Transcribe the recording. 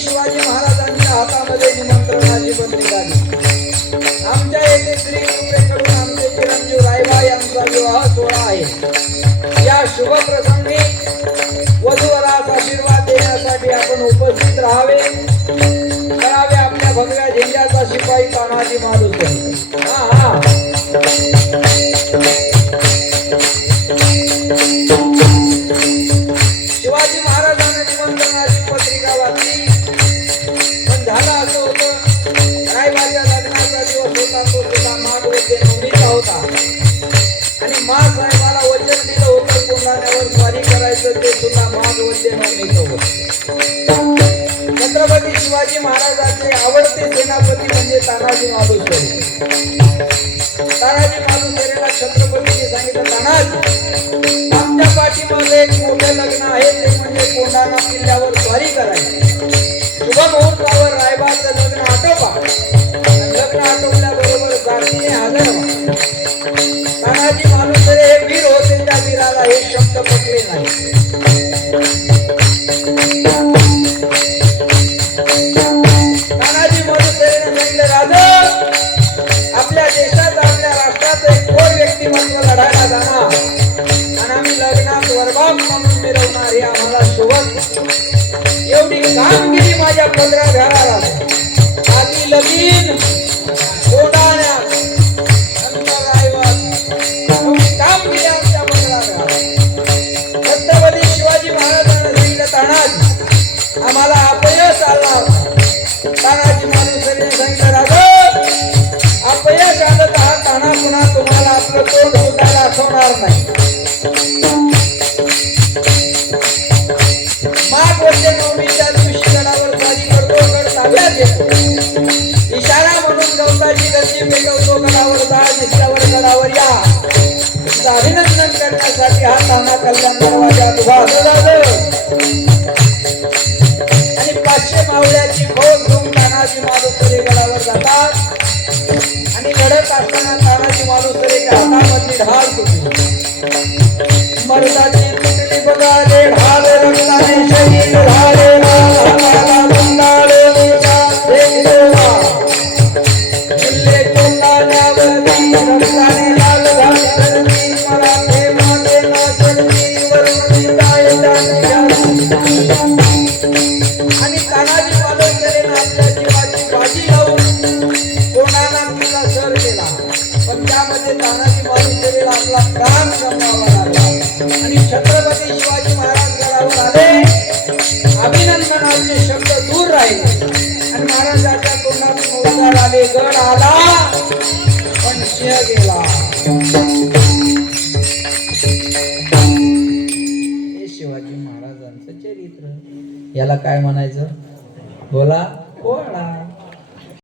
शिवाजी महाराजांच्या हातामध्ये निमंत्रण यांचा विवाह सोहळा आहे. या शुभ प्रसंगी वधूवरास आशीर्वाद देण्यासाठी आपण उपस्थित राहावे. करावे आपल्या भगव्या झेंड्याचा शिपाई तानाजी माणूस हा हा. शिवाजी महाराजांना रायबाच्या वचन दिलं होतं कोंढाण्यावर स्वारी करायचं ते सुद्धा माघ छत्रपती शिवाजी महाराजांचे आवडते सेनापती म्हणजे तानाजी मालुसरे तानाजी मालुसरेला छत्रपतीने सांगितलं तानाजी आमच्या पाठीमध्ये एक मोठे लग्न आहे ते म्हणजे कोंढाणा किल्ल्यावर स्वारी करायची. शुभ मुहूर्तावर सांगितलं राजा आपल्या देशात आपल्या राष्ट्राचं एक थोर व्यक्तिमत्व लढायला जाणार. आणि आम्ही लग्नात वरबाब म्हणून मिरवणार हे आम्हाला शोभत एवढी कामगिरी माझ्या पंधरा घराला आधी लगीन करतो घेतो इशारा म्हणून गवताची गर्दी पेटवतो गडावर जा दिसल्यावर गडावर या. तुमचं अभिनंदन करण्यासाठी हा ताना कल्याण दरवाजात उभा असं आणि पाचशे मावळ्याची भोग घेऊन तानाजी मालुसरे गडावर जातात. आणि लढत असताना तानाजी मालुसरे अभिनंदनाचे शब्द दूर राहिले. आणि महाराजाच्या तोंडातून आले गड आला. प्रश्न गेला हे शिवाजी महाराजांचं चरित्र. याला काय म्हणायचं? बोला कोळा.